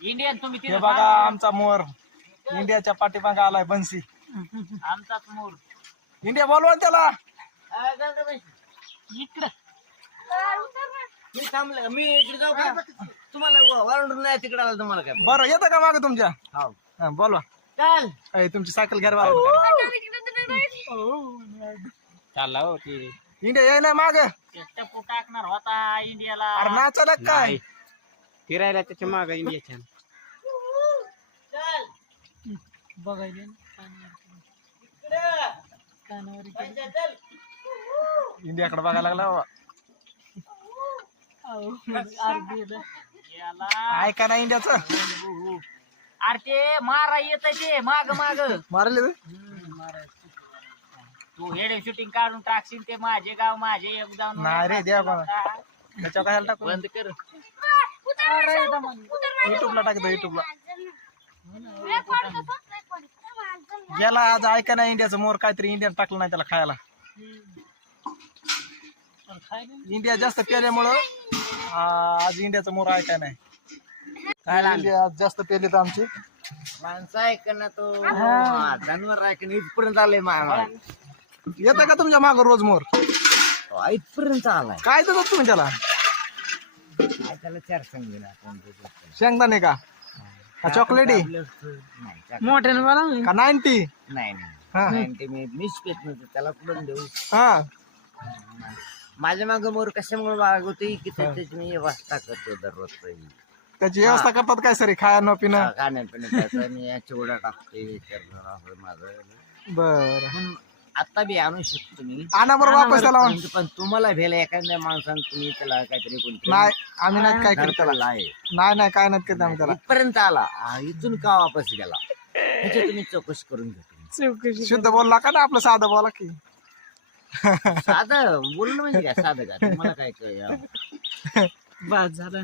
Indian तुम्ही हे बघा आमचा मोर इंडियाच्या पाठीमागे आलाय बन्सी. आमचाच मोर इंडिया बोलवा ना त्याला. इकडं मी थांबलं का? मी इकडे जाऊ का? तुम्हाला वरून नाही तिकडे आला तुम्हाला काय? बरं येतं का मागे तुमच्या? हो. हा, बोलवा. चल अय, तुमची सायकल घ्या. चालला हो ते इंडिया येई नाही माग. टप्पू टाकणार होता इंडियाला. अरे नाचायला काय? फिरायला त्याच्या माग इंडियाच्या बघायला चल इंडियाकडे बघायला लागला बाबा. ऐका ना इंडियाचं. अरे ते मारा येत ते माग माग मारले तू हेड शूटिंग काढून टाकशील ते माझे गाव माझे योगदान नाही रे द्या कोणा त्याच्यावर काय टाकू. बंद कर. युट्यूबला टाकतो युट्यूबला. गेला आज ऐका ना इंडियाचं मोर काहीतरी इंडियन टाकलं नाही त्याला खायला. इंडिया जास्त पेल्यामुळं आज इंडियाचं मोर ऐकाय नाही. काय इंडिया आज जास्त पेले तर आमची माणसं ऐक ना तो जनावर ऐक ना इथपर्यंत आलंय मामा. येतं का तुमच्या मागं रोज मोर? इथपर्यंत आलाय. काय देतात तुम्ही त्याला? काय त्याला चार सांगेल आपण. शेंगदाणे का चॉकलेटी मोठ्याने मला का 90? नाही हा. मी मिस पेत नव्हतं त्याला कुठून देऊ. हा माझ्या मागं मोर कशामुळे बाळगवते की त्याची मी व्यवस्था करतो दररोज. त्याची व्यवस्था करतात काय सर खाणं पिणं? खाण्यापिण्याचं मी चिवडा टाकते करणं माझं. बर आता बी आणू शकतो मी. आणा बरं वापस त्याला. पण तुम्हाला भेला एखाद्या माणसानं तुम्ही त्याला काहीतरी कोणतं नाही आम्ही नाही काय करत त्याला. आहे नाही नाही काय नाही करत आम्ही त्याला. इथपर्यंत आला इथून का वापस गेला ह्याची तुम्ही चौकशी करून घ्या. शुद्ध बोलला का ना आपलं साधं बोला की. साधं बोलणं म्हणजे काय साधं का तुम्हाला काय बस झालं.